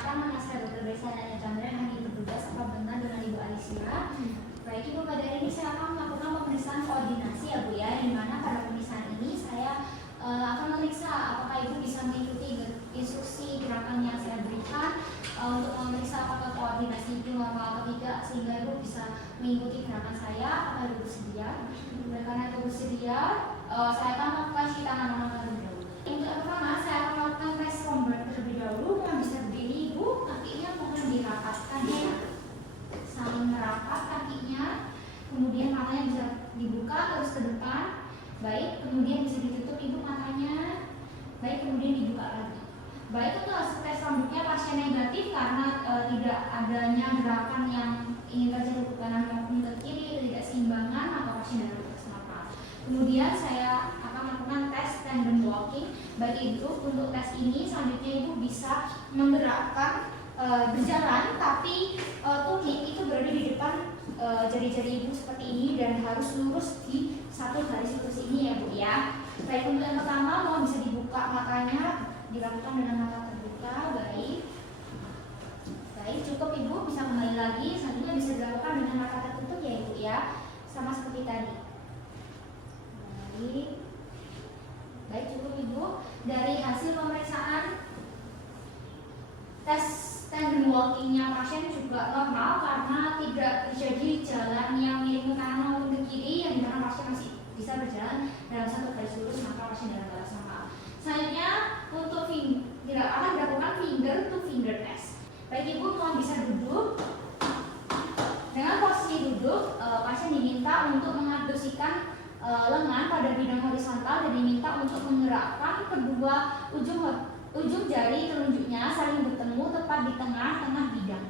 Perkenalkan, nama saya Dr. Desa Nanya Chandra yang bertugas apabila dengan Ibu Alicia. Baik Ibu, pada hari ini saya akan melakukan pemeriksaan koordinasi ya Bu ya, di mana pada pemeriksaan ini saya akan memeriksa apakah Ibu bisa mengikuti instruksi gerakan yang saya berikan untuk memeriksa apakah koordinasi itu normal atau tidak, sehingga Ibu bisa mengikuti gerakan saya. Apakah Ibu bersedia? Dan karena Ibu bersedia, saya akan melakukan cuci tangan terlebih dahulu. Untuk yang pertama, saya akan melakukan tes combat terlebih dahulu. Mohon bisa berdiri Ibu, kakinya mohon dirapatkan ya, saling merapat kakinya, kemudian matanya bisa dibuka terus ke depan. Baik, kemudian bisa ditutup Ibu matanya. Baik, kemudian dibuka lagi. Baik, untuk hasil tes selanjutnya pasien negatif karena tidak adanya gerakan yang ingin terjadi ke kanan maupun ke kiri, ketidakseimbangan, maka pasien dalam proses nafas. Kemudian saya akan melakukan tes tandem walking. Baik Ibu, untuk tes ini selanjutnya Ibu bisa menggerakkan berjalan, tapi tumit itu berada di depan jari-jari Ibu seperti ini dan harus lurus di satu garis lurus ini ya Bu ya. Baik, untuk yang pertama mohon bisa dibuka matanya, dilakukan dengan mata terbuka. Baik, cukup Ibu, bisa kembali lagi. Selanjutnya bisa dilakukan dengan mata tertutup ya Ibu ya, sama seperti tadi. Baik, cukup Ibu. Dari hasil pemeriksaan tes tandem walkingnya pasien juga normal karena tidak terjadi jalan yang miring ke kanan maupun ke kiri, yang dimana pasien masih bisa berjalan dalam satu garis lurus, maka pasien dalam batas normal. Selanjutnya untuk akan dilakukan finger to finger test. Baik Ibu, mohon bisa duduk. Dengan posisi duduk, pasien diminta untuk mengabduksikan lengan pada bidang horizontal dan diminta untuk menggerakkan kedua ujung jari telunjuknya saling bertemu tepat di tengah-tengah bidang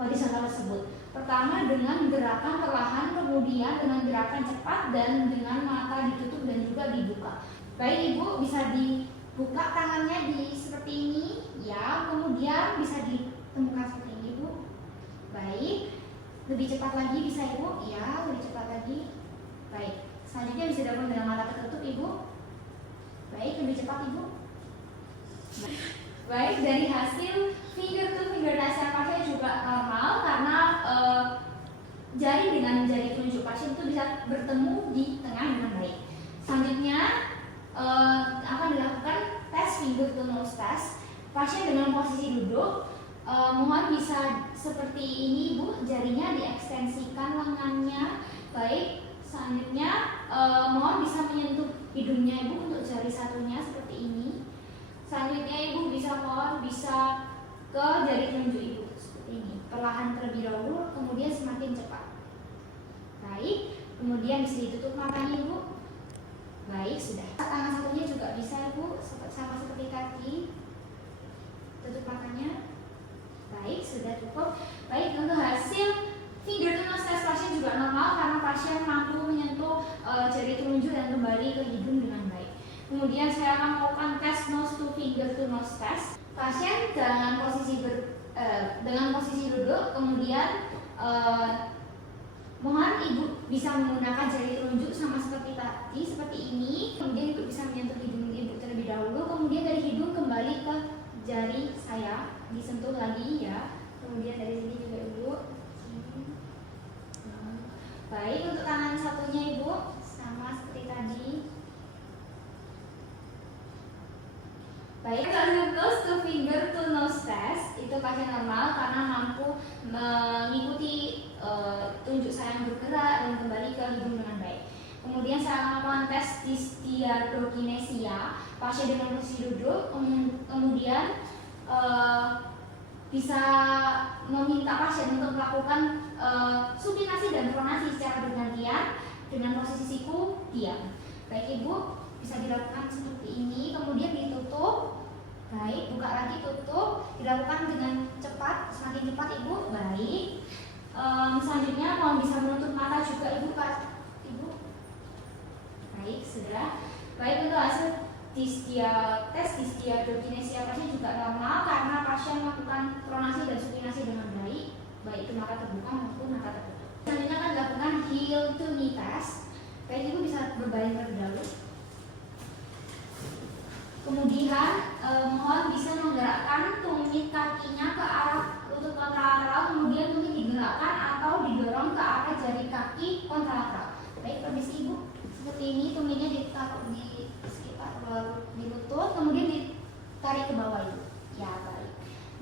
horizontal tersebut. Pertama dengan gerakan perlahan, kemudian dengan gerakan cepat, dan dengan mata ditutup dan juga dibuka. Baik Ibu, bisa dibuka tangannya seperti ini ya, kemudian bisa ditemukan seperti ini Ibu. Baik, lebih cepat lagi bisa Ibu ya, lebih cepat lagi. Baik, selanjutnya bisa dilakukan dengan mata tertutup Ibu. Baik, lebih cepat Ibu. Baik, dari hasil finger to finger test pasien juga normal karena jari dengan jari telunjuk pasien itu bisa bertemu di tengah dengan baik. Selanjutnya akan dilakukan tes finger to nose test. Pasien dengan posisi duduk, mohon bisa seperti ini Bu, jarinya diekstensikan lengannya. Baik, selanjutnya mohon bisa menyentuh hidungnya Ibu untuk jari satunya seperti ini. Selanjutnya Ibu bisa ke jari telunjuk Ibu seperti ini. Perlahan terlebih dahulu, kemudian semakin cepat. Baik, kemudian bisa ditutup matanya Ibu. Baik, sudah. Tangan satunya juga bisa Ibu, sama seperti kaki. Tutup matanya. Baik, sudah cukup. Baik, untuk hasil finger to nose test pasien juga normal karena pasien mampu menyentuh jari telunjuk dan kembali ke hidung dengan baik. Kemudian saya akan melakukan tes nose to finger to nose test. Pasien dengan posisi duduk, kemudian mohon Ibu bisa menggunakan jari telunjuk sama seperti tadi, seperti ini. Kemudian Ibu bisa menyentuh hidung Ibu terlebih dahulu, kemudian dari hidung kembali ke jari saya, disentuh lagi ya. Kemudian dari sini juga Ibu. Baik, untuk tangan satunya Ibu sama seperti tadi. Baik, untuk nose to finger to nose test itu pasien normal karena mampu mengikuti tunjuk saya yang bergerak dan kembali ke hidung dengan baik. Kemudian saya akan melakukan tes distiadokinesia. Pasien dengan posisi duduk, kemudian bisa meminta pasien untuk melakukan supinasi dan pronasi secara bergantian dengan posisi siku diam. Baik Ibu, bisa dilakukan seperti ini, kemudian ditutup. Baik, buka lagi, tutup. Dilakukan dengan cepat, semakin cepat Ibu. Baik. Selanjutnya mohon bisa menutup mata juga Ibu, Pak. Ibu. Baik, sudah. Baik, untuk hasil tes distiadokinesia pasien juga normal karena pasien melakukan pronasi dan supinasi dengan baik, baik itu mata terbuka maupun mata tertutup. Selanjutnya akan dilakukan heel to knee test. Baik, Ibu bisa berbaring terlebih dahulu. Kemudian mohon bisa menggerakkan tumit kakinya ke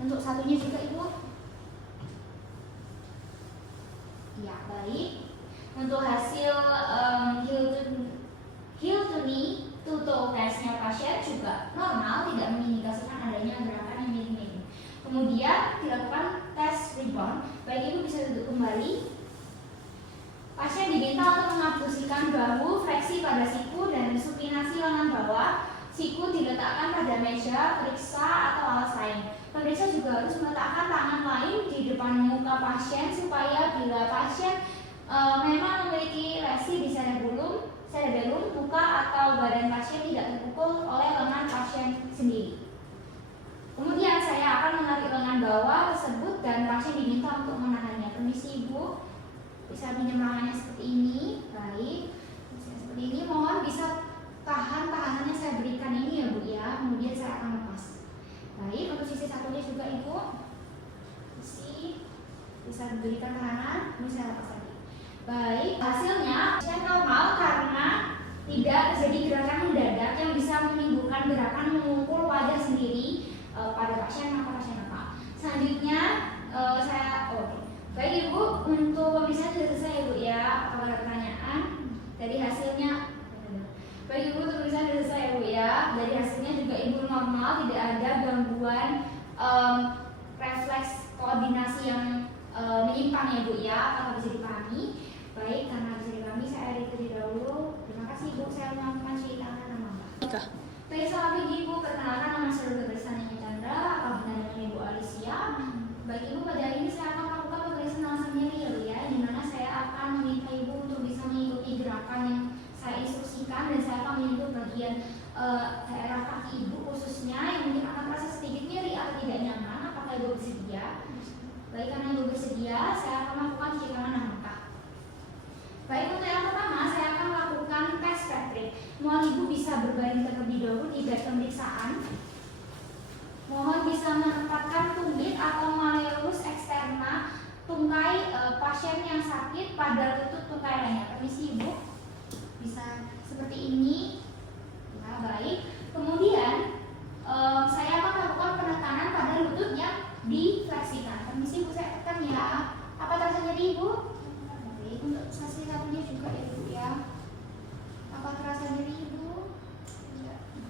Untuk satunya juga Ibu. Ya, baik. Untuk hasil heel to knee to toe testnya pasien juga normal, tidak mengindikasikan adanya gerakan yang miring-miring. Kemudian dilakukan tes rebound. Baik, Ibu bisa duduk kembali. Pasien diminta untuk mengabduksikan bahu, fleksi pada siku, dan supinasi lengan bawah. Siku diletakkan pada meja, periksa atau alas lain. Pemeriksa juga harus meletakkan tangan lain di depan muka pasien supaya bila pasien memang memiliki lesi di cerebellum, muka atau badan pasien tidak terpukul oleh lengan pasien sendiri. Kemudian saya akan menarik lengan bawah tersebut dan pasien diminta untuk menahannya. Permisi Ibu, bisa pinjam lengannya seperti ini. Baik, seperti ini. Mohon bisa tahanannya saya berikan ini ya Bu ya. Kemudian saya akan lepas. Baik, untuk sisi satunya juga Ibu, bisa diberikan tahanan. Ini saya lepas lagi. Baik, hasilnya pasien normal karena tidak terjadi gerakan mendadak yang bisa menimbulkan gerakan memukul wajah sendiri pada pasien apa. Selanjutnya baik Ibu, untuk pemeriksaan sudah selesai Ibu ya. Apakah ada pertanyaan dari hasilnya? Baik Ibu, untuk pemeriksaan sudah selesai Ibu ya. Dari hasilnya juga Ibu normal, tidak ada gangguan refleks koordinasi yang menyimpang ya Bu ya. Apakah bisa dipahami? Baik, karena bisa dipahami saya akhiri terlebih dahulu. Terima kasih Ibu, saya melakukan ceritakan nama Mbak. Baik, selamat pagi Ibu, perkenalkan nama saya Dr. Bersani Chandra. Apa benar dengan Ibu Alicia? Baik Ibu, pada hari ini saya akan melakukan pemeriksaan langsung nyeri ya, di mana saya akan meminta Ibu untuk bisa mengikuti gerakan yang saya instruksikan, dan saya akan menyentuh bagian daerah kaki Ibu khususnya yang mungkin akan terasa sedikit nyeri atau tidak nyaman. Apakah Ibu bersedia? Baik, karena Ibu bersedia, saya akan melakukan cuci tangan yang lengkap. Baik, untuk yang pertama saya akan melakukan tes Patrick. Mohon Ibu bisa berbaring terlebih dahulu di bed pemeriksaan. Mohon bisa menempatkan tumit atau malleolus externa tungkai pasien yang sakit pada lutut tungkai lainnya. Permisi Ibu, bisa seperti ini. Nah, baik. Kemudian saya akan melakukan penekanan pada lutut yang difleksikan. Permisi Ibu, saya tekan ya. Apa terasa nyeri Ibu? Baik, untuk sesi satunya juga ya Bu ya. Apa terasa nyeri Ibu?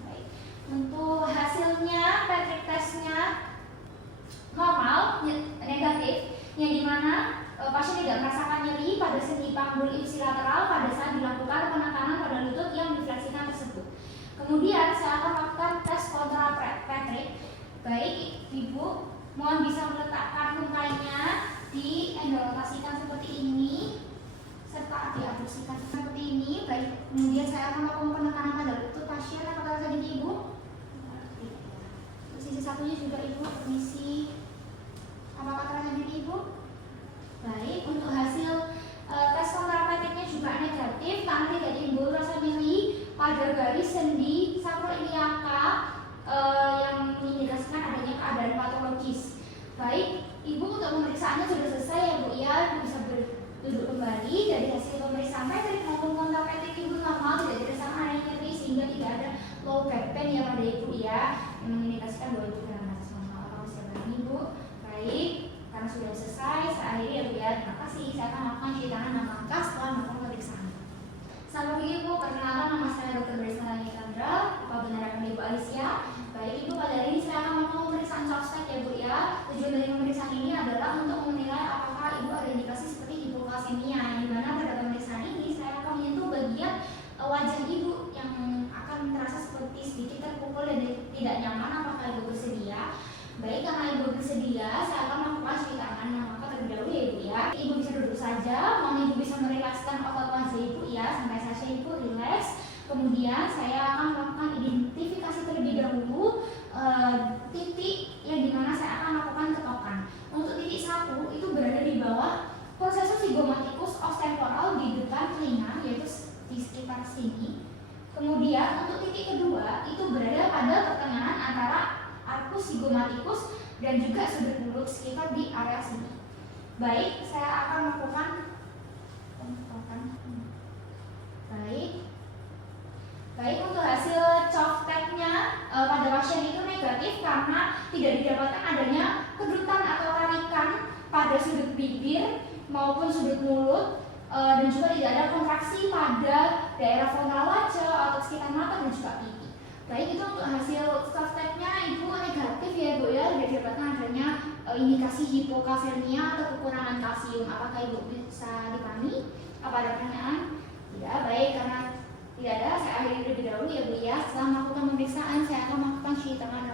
Baik. Untuk hasilnya Patrick testnya normal, negatif, yang dimana pasien tidak merasakan nyeri pada sendi panggul ipsilateral pada saat dilakukan penekanan pada lutut yang difleksikan tersebut. Kemudian saya akan melakukan tes kontra Patrick. Baik Ibu, mohon bisa meletakkan tungkainya, diendorotasikan seperti ini, serta diabduksikan seperti ini. Baik, kemudian saya akan melakukan penekanan pada lutut pasien. Apakah terasa nyeri Ibu? Sisi satunya juga Ibu, permisi. Apakah terasa nyeri Ibu? Baik, untuk hasil tes kontrapatiknya juga negatif karena tidak timbul rasa nyeri pada garis sendi sakroiliaka yang mengindikasikan adanya keadaan patologis. Baik, Ibu, untuk pemeriksaannya sudah selesai ya Bu ya. Ibu bisa duduk kembali. Dari hasil pemeriksaan Patrick maupun kontrapatik Ibu normal, tidak dirasakan adanya nyeri sehingga tidak ada low back pain ya pada Ibu ya, yang mengindikasikan bahwa Ibu dalam batas normal. Apakah bisa berani Ibu? Baik, karena sudah selesai, saya akhiri ya Bu ya. Terima kasih. Saya akan melakukan cuci tangan dan langkah setelah melakukan pemeriksaan. Selamat pagi Ibu, perkenalkan nama saya Dr. Bersani Chandra. Apa benar dengan Ibu Alicia? Baik Ibu, pada hari ini saya akan melakukan pemeriksaan softset ya Bu ya. Tujuan dari pemeriksaan ini adalah untuk menilai apakah Ibu ada indikasi seperti hipokalsemia, yang dimana pada pemeriksaan ini saya akan menyentuh bagian wajah Ibu yang akan terasa seperti sedikit terpukul dan tidak nyaman. Apakah Ibu bersedia? Baik, karena Ibu bersedia, saya akan melakukan cuci tangan yang maka terlebih dahulu ya Ibu ya. Ibu bisa duduk saja, mohon Ibu bisa merilekskan otot wajah Ibu ya, sampai saja Ibu rileks. Kemudian saya akan melakukan identifikasi terlebih dahulu titik yang dimana saya akan melakukan ketokan. Untuk titik 1 itu berada di bawah prosesus zygomatikus ostemporal di depan telinga, yaitu di sekitar sini. Kemudian untuk titik kedua itu berada pada pertengahan antara arcus zygomatikus dan juga sudut mulut sekitar di area sini. Baik, saya akan melakukan ketokan. Baik, untuk hasil cough test-nya pada pasien itu negatif karena tidak didapatkan adanya sudut bibir maupun sudut mulut, dan juga tidak ada kontraksi pada daerah frontal wajah atau sekitar mata dan juga pipi. Baik, itu untuk hasil self testnya Ibu negatif ya Bu ya, tidak didapatkan adanya indikasi hipokalsemia atau kekurangan kalsium. Apakah Ibu bisa dipahami? Apa ada pertanyaan? Tidak. Baik, karena tidak ada, saya akhiri terlebih dahulu ya Bu ya. Setelah melakukan pemeriksaan, saya akan melakukan cuci tangan